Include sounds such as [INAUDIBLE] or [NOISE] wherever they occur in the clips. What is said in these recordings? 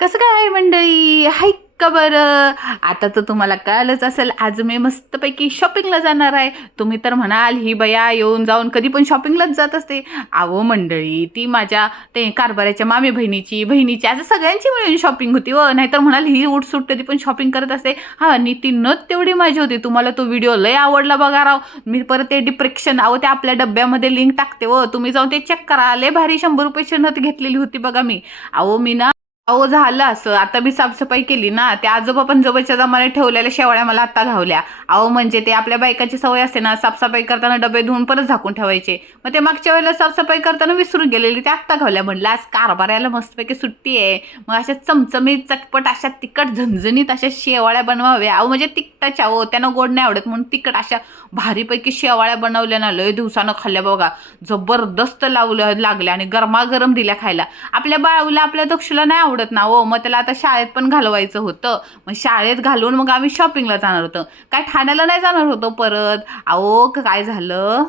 कसं काय मंडळी? हाय का बरं? आता तर तुम्हाला कळालंच असेल आज मी मस्तपैकी शॉपिंगला जाणार आहे. तुम्ही तर म्हणाल ही बया येऊन जाऊन कधी पण शॉपिंगलाच जात असते. अहो मंडळी ती माझ्या ते कारभाराच्या मामी बहिणीची बहिणीची आता सगळ्यांची मिळून शॉपिंग होती व नाहीतर म्हणाल ही उठसूट कधी पण शॉपिंग करत असते. हा आणि ती नथ तेवढी माझी होती. तुम्हाला तो व्हिडिओ लय आवडला बघा राव. मी परत ते डिप्रेक्शन अहो ते आपल्या डब्यामध्ये लिंक टाकते व तुम्ही जाऊन ते चेक करा. लय भारी शंभर रुपयाची नथ घेतलेली होती बघा मी. अहो मी ना अहो झालं असं. आता मी साफसफाई केली ना त्या आजोबा पण जवळच्या जमान्यात ठेवलेल्या शेवाळ्या मला आत्ता घावल्या अहो म्हणजे ते आपल्या बायकाची सवय असते ना साफसफाई करताना डबे धुवून परत झाकून ठेवायचे. मग ते मागच्या वेळेला साफसफाई करताना विसरून गेलेली ते आत्ता घावल्या म्हणलं. आज कारभारायला मस्तपैकी सुट्टी आहे. मग अशा चमचमीत चटपट अशा तिखट झणझणीत अशा शेवाळ्या बनवाव्या. अहो म्हणजे तिखटाच्या अहो त्यांना गोड नाही आवडत म्हणून तिखट अशा भारीपैकी शेवाळ्या बनवल्या ना लय दिवसानं खाल्ल्या बघा. जबरदस्त लावलं लागल्या आणि गरमागरम दिल्या खायला. आपल्या बाळूला आपल्या दक्षूला नाही आवडत ना हो मग त्याला आता शाळेत पण घालवायचं होतं. मग शाळेत घालून मग आम्ही शॉपिंगला जाणार होतं. काय ठाण्याला नाही जाणार होतो परत? अहो काय झालं?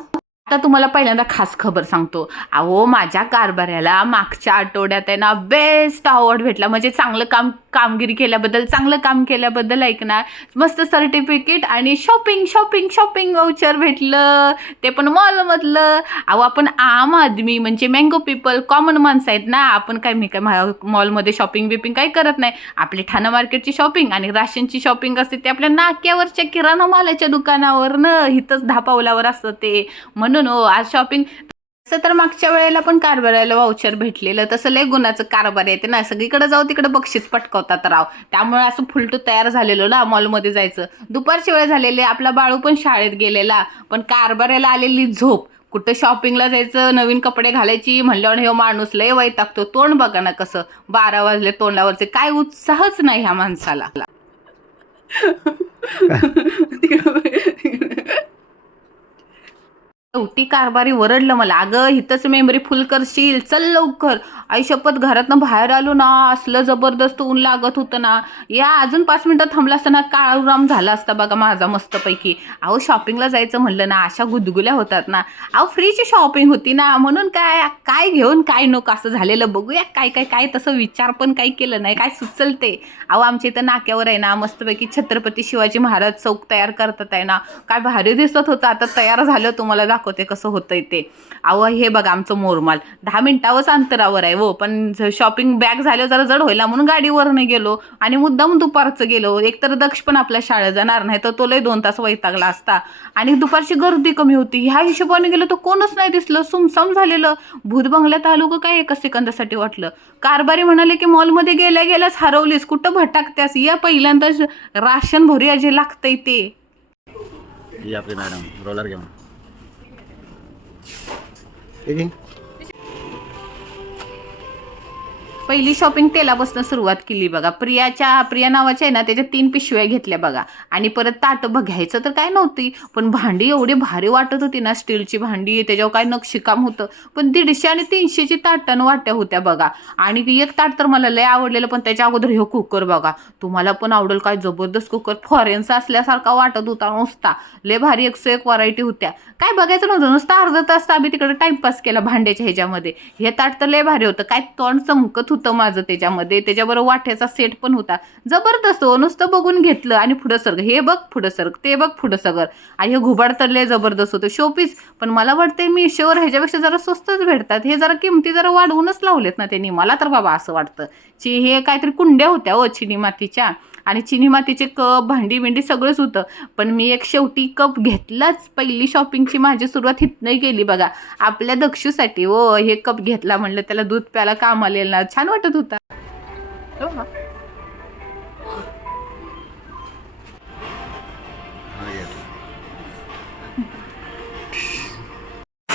आता तुम्हाला पहिल्यांदा खास खबर सांगतो. अहो माझ्या कारभाऱ्याला मागच्या आठवड्यात आहे ना बेस्ट अवॉर्ड भेटला. म्हणजे चांगलं काम कामगिरी केल्याबद्दल चांगलं काम केल्याबद्दल ऐकणार. मस्त सर्टिफिकेट आणि शॉपिंग शॉपिंग शॉपिंग वाउचर भेटलं. ते पण मॉलमधलं अहो आपण आम आदमी म्हणजे मँगो पीपल कॉमन माणसं आहेत ना आपण काय मी काय मॉलमध्ये शॉपिंग बिपिंग काही करत नाही. आपली ठाणा मार्केटची शॉपिंग आणि राशनची शॉपिंग असते ते आपल्या नाक्यावरच्या किराणा मालाच्या दुकानावरनं हिथंच दहा पावलावर असतं ते. म्हणून हो आज शॉपिंग तसं तर मागच्या वेळेला पण कारभाराला वाउचर भेटलेलं. तसं लय गुणाचं कारभार येते ना. सगळीकडे जाऊ तिकडे बक्षीस पटकवतात राव. त्यामुळे असं फुलटू तयार झालेलो ना मॉलमध्ये जायचं. दुपारची वेळ झालेली आपला बाळू पण शाळेत गेलेला. पण कारभाराला आलेली झोप. कुठं शॉपिंगला जायचं नवीन कपडे घालायची म्हणल्यावर हे माणूस लय वैतागतो. तोंड बघा ना कसं. बारा वाजले तोंडावरचे. काय उत्साहच नाही ह्या माणसाला. [LAUGHS] शेवटी कारभारी वरडलं मला. अगं हिथंच मेमरी फुल करशील. चल लवकर. आई शपथ घरातनं बाहेर आलो ना. असलं जबरदस्त ऊन लागत होतं ना. या अजून पाच मिनटं थांबला असताना काळूराम झाला असता बघा माझा मस्तपैकी. अहो शॉपिंगला जायचं म्हणलं ना. अशा गुदगुल्या होतात ना. अहो फ्रीची शॉपिंग होती ना. म्हणून काय काय घेऊन काय नको? असं झालेलं. बघूया काय काय काय तसं विचार पण काही केलं नाही. काय सुचलते? अहो आमच्या इथं नाक्यावर आहे ना. मस्तपैकी छत्रपती शिवाजी महाराज चौक तयार करतात आहे ना. काय भारी दिसत होतं. आता तयार झालं तुम्हाला दाखवते कसं होतंय ते. अहो हे बघा आमचं मोरमाल. दहा मिनिटावरच अंतरावर आहे हो पण शॉपिंग बॅग झाल्यावर जरा जड होईल म्हणून गाडीवरनं गेलो. आणि मुद्दाम दुपारचं गेलो. एकतर दक्ष पण आपल्या शाळेत जाणार नाही तर तो लय दोन तास वैतागला असता. आणि दुपारची गर्दी कमी होती. ह्या हिशोबाने गेलो तर कोणच नाही दिसलं. सुमसम झालेलं. भूत बंगल्यात आलो काय एका सेकंदासाठी वाटलं. कारभारी म्हणाले की मॉलमध्ये गेल्या गेल्याच हरवलीस. कुठं भटकत्यास? या पहिल्यांदाच राशन भरूया जे लागतंय ते. आपली मॅडम रोलर घेऊन. Okay. पहिली शॉपिंग तेलापासून सुरुवात केली बघा. प्रियाच्या प्रिया नावाच्या आहे ना त्याच्या तीन पिशव्या घेतल्या बघा. आणि परत ताटं बघायचं तर काय नव्हती. पण भांडी एवढी भारी वाटत होती ना स्टीलची भांडी त्याच्यावर काय नक्षीकाम होतं. पण दीडशे आणि तीनशेची ताटानं वाट्या होत्या बघा. आणि एक ताट तर मला लय आवडलेलं पण त्याच्या अगोदर हे कुकर बघा. तुम्हाला पण आवडेल काय जबरदस्त कुकर फॉरेनचा असल्यासारखा वाटत होता नुसता. लय भारी एकशे एक व्हरायटी होत्या. काय बघायचं नव्हतं नुसतं अर्धा तास आम्ही तिकडे टाइमपास केला भांड्याच्या ह्याच्यामध्ये. हे ताट तर लय भारी होतं. काय तोंड चमकत होतं. माझं त्याच्यामध्ये. त्याच्याबरोबर वाट्याचा सेट पण होता. जबरदस्त हो नुसतं बघून घेतलं आणि पुढं सरग हे बघ पुढं सरग ते बघ पुढं सगर. आणि हे घुबाड जबरदस्त होतं. शोपीस पण मला वाटते मी शेवर ह्याच्यापेक्षा जरा स्वस्तच भेटतात. हे जरा किमती जरा वाढवूनच लावलेत ना त्यांनी. मला तर बाबा असं वाटतं. ची हे काहीतरी कुंड्या होत्या हो, ओ चिनी मातीच्या आणि चिनी मातीचे कप भांडी बिंडी सगळंच होतं. पण मी एक शेवटी कप घेतलाच. पहिली शॉपिंगची माझी सुरुवात हिथनं केली बघा. आपल्या दक्षूसाठी हो हे कप घेतला म्हणलं त्याला दूध प्यायला काम आलेलं ना. छान वाटत होता. हो, हो.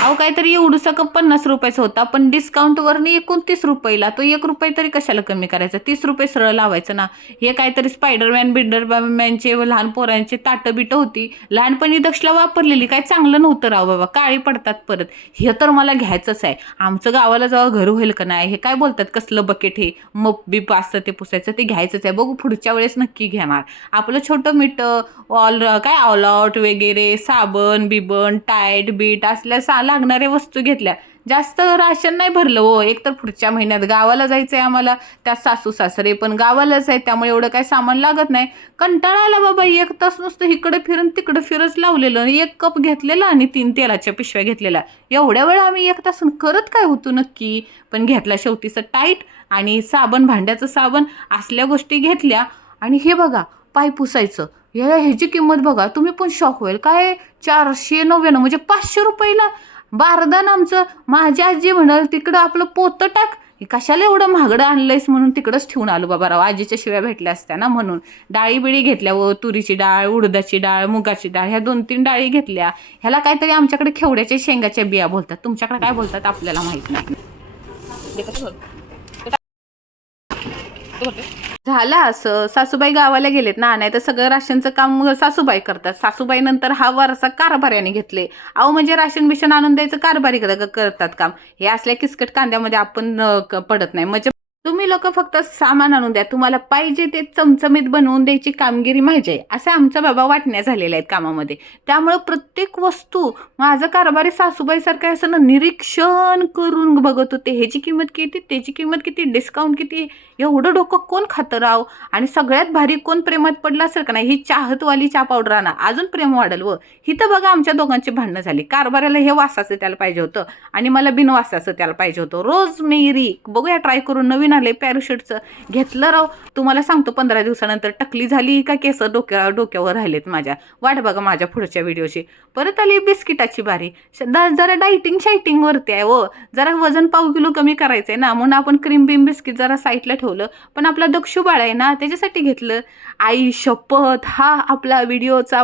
अहो काहीतरी एवढूसा कप पन्नास रुपयाचा होता. पण डिस्काउंटवरनी एकोणतीस रुपयाला तो एक रुपये तरी कशाला कमी करायचा? तीस रुपये सरळ लावायचं ना. हे काहीतरी स्पायडरमॅन बिल्डरमॅनचे व लहान पोरांचे ताटं बिटं होती. लहानपणी दक्षला वापरलेली काय चांगलं नव्हतं राव बाबा. काळी पडतात परत. हे तर मला घ्यायचंच आहे. आमचं गावाला जेव्हा घर होईल का नाही हे काय बोलतात? कसलं बकेट हे? मप बीप असतं ते पुसायचं ते घ्यायचंच आहे. बघू पुढच्या वेळेस नक्की घेणार. आपलं छोटं मिठं ऑल काय ऑल आउट वगैरे साबण बिबण टाईट बीट असल्या साला लागणाऱ्या वस्तू घेतल्या. जास्त राशन नाही भरलं हो. एक तर पुढच्या महिन्यात गावाला जायचं आहे आम्हाला त्या सासू सासरे पण गावालाच आहे त्यामुळे एवढं काही सामान लागत नाही. कंटाळा आला बाबा एक तास नुसतं इकडं फिरून तिकडं फिरच लावलेलं एक कप घेतलेला आणि तीन तेलाच्या पिशव्या घेतलेल्या. एवढ्या वेळ आम्ही एक तासून करत काय होतो नक्की? पण घेतला शेवटीचं टाईट आणि साबण भांड्याचं साबण असल्या गोष्टी घेतल्या. आणि हे बघा पाय पुसायचं. या ह्याची किंमत बघा तुम्ही पण शॉक होईल काय? चारशे नव्याण्णव म्हणजे पाचशे रुपयाला बारदान आमचं. माझी आजी म्हणाल तिकडं आपलं पोतं टाक. कशाला एवढं महागडं आणलंयस म्हणून तिकडंच ठेवून आलो बाबा राव. आजीच्या शिव्या भेटल्या असत्या ना म्हणून. डाळी बिळी घेतल्या व तुरीची डाळ उडदाची डाळ मुगाची डाळ ह्या दोन तीन डाळी घेतल्या. ह्याला काहीतरी आमच्याकडे खेवड्याच्या शेंगाच्या बिया बोलतात. तुमच्याकडे काय बोलतात आपल्याला माहीत नाही. झालं असं. सासूबाई गावाला गेलेत ना नाही तर सगळं राशनचं काम सासूबाई करतात. सासूबाई नंतर हा वारसा कारभार्याने घेतले. अहो म्हणजे राशन बिशन आणून द्यायचं कारभारी करतात काम. हे असल्या किसकट कांद्यामध्ये आपण क- पडत नाही. म्हणजे तुम्ही लोक फक्त सामान आणून द्या. तुम्हाला पाहिजे ते चमचमीत बनवून द्यायची कामगिरी माझी आहे. असं आमचा बाबा वाटण्या झालेल्या आहेत कामामध्ये. त्यामुळं प्रत्येक वस्तू माझं कारभारी सासूबाईसारखं असं ना निरीक्षण करून बघत होते. ह्याची किंमत किती? त्याची किंमत किती? डिस्काउंट किती? एवढं डोकं कोण खातं राव? आणि सगळ्यात भारी कोण प्रेमात पडलं असेल का नाही? ही चाहतवाली चहा पावडर आणा. अजून प्रेम वाढेल व. ही तर बघा आमच्या दोघांची भांडणं झाली. कारभाराला हे वासाचं त्याला पाहिजे होतं आणि मला बिनवासाचं त्याला पाहिजे होतं. रोज मेरी बघूया ट्राय करून नवीन आले पॅराशूटचं घेतलं राव. तुम्हाला सांगतो पंधरा दिवसानंतर टकली झाली का केस डोक्या डोक्यावर राहिलेत माझ्या. वाट बघा माझ्या पुढच्या व्हिडिओची. परत आली बिस्किटाची बारी. श- जरा डायटिंग शायटिंगवरती आहे व. जरा वजन पाव किलो कमी करायचं आहे ना. म्हणून आपण क्रीम बिम बिस्किट जरा साईडला ठेवलं. पण आपला दक्षू बाळ आहे ना त्याच्यासाठी घेतलं. आई शपथ हा आपला व्हिडिओचा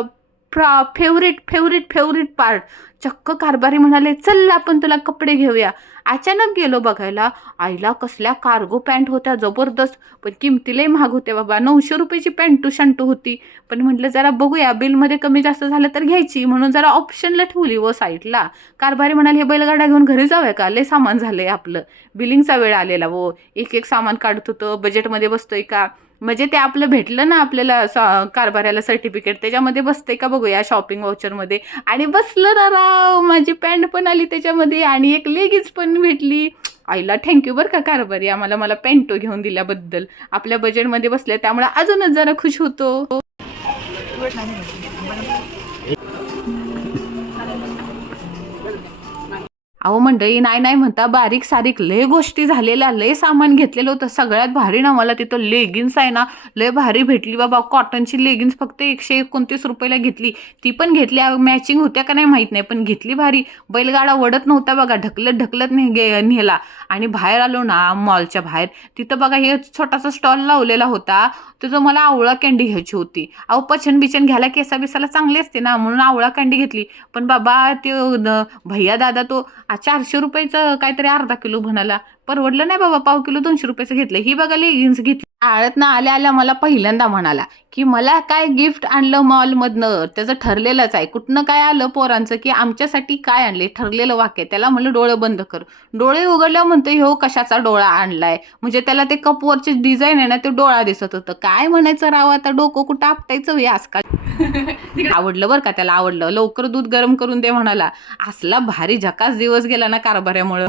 फ्रा फेवरेट फेवरेट फेवरेट पार्ट चक्क कारभारी म्हणाले चल आपण तुला कपडे घेऊया. अचानक गेलो बघायला. आईला कसल्या कार्गो पॅन्ट होत्या जबरदस्त. पण किमतीलाही महाग होत्या बाबा. नऊशे रुपयाची पॅन्टू शंटू होती. पण म्हटलं जरा बघूया. बिलमध्ये कमी जास्त झालं तर घ्यायची. म्हणून जरा ऑप्शनला ठेवली व साईडला कारभारी म्हणाले हे बैलगाडा घेऊन घरी जाऊया का? लय सामान झालंय आपलं. बिलिंगचा वेळ आलेला वो. एक एक सामान काढत होतं. बजेटमध्ये बसतोय का? म्हणजे ते आपलं भेटलं ना आपल्याला स- कारभाऱ्याला सर्टिफिकेट त्याच्यामध्ये बसते का बघूया शॉपिंग वाउचरमध्ये आणि बसलं ना राव माझी पॅन्ट पण आली त्याच्यामध्ये आणि एक लेगीज पण भेटली. आईला थँक्यू बरं का कारभारी आम्हाला मला पॅन्टो घेऊन दिल्याबद्दल. आपल्या बजेटमध्ये बसल्या त्यामुळे अजूनच जरा खुश होतो. अहो मंडळी नाही नाही म्हणता बारीक सारीक लय गोष्टी झालेल्या लय सामान घेतलेलं होतं. सगळ्यात भारी ना मला तिथं लेगिन्स आहे ना लय भारी भेटली बाबा. कॉटनची लेगिन्स फक्त एकशे एकोणतीस रुपयाला घेतली. ती पण घेतली. मॅचिंग होत्या का नाही माहीत नाही पण घेतली भारी. बैलगाडा वडत नव्हता बघा ढकलत ढकलत नाही गे नेला. आणि बाहेर आलो ना मॉलच्या बाहेर तिथं बघा हे छोटासा स्टॉल लावलेला होता. तिथं मला आवळा कॅन्डी घ्यायची होती. अहो पचन बिचन घ्यायला केसा बिसाला चांगली असते ना म्हणून आवळा कॅन्डी घेतली. पण बाबा ते भैया दादा तो चारशे रुपयाचं काहीतरी अर्धा किलो म्हणाला. परवडलं नाही बाबा पाव किलो दोनशे रुपयाचं घेतलं. ही बघा लेगिन्स घेतली. आळत ना आल्या आल्या मला पहिल्यांदा म्हणाला की मला काय गिफ्ट आणलं मॉलमधनं? त्याचं ठरलेलंच आहे. कुठनं काय आलं पोरांचं? की आमच्यासाठी काय आणले? ठरलेलं वाक्य त्याला म्हणलं डोळे बंद कर. डोळे उघडल्या म्हणतो हो कशाचा डोळा आणलाय? म्हणजे त्याला ते कपवरचे डिझाईन आहे ना ते डोळा दिसत होतं. काय म्हणायचं राव आता? डोकं कुठं आपटायचं? हे आजकाल [LAUGHS] आवडलं बरं का त्याला? आवडलं. लवकर दूध गरम करून दे म्हणाला. असला भारी झकास दिवस गेला ना कारभाऱ्यामुळे.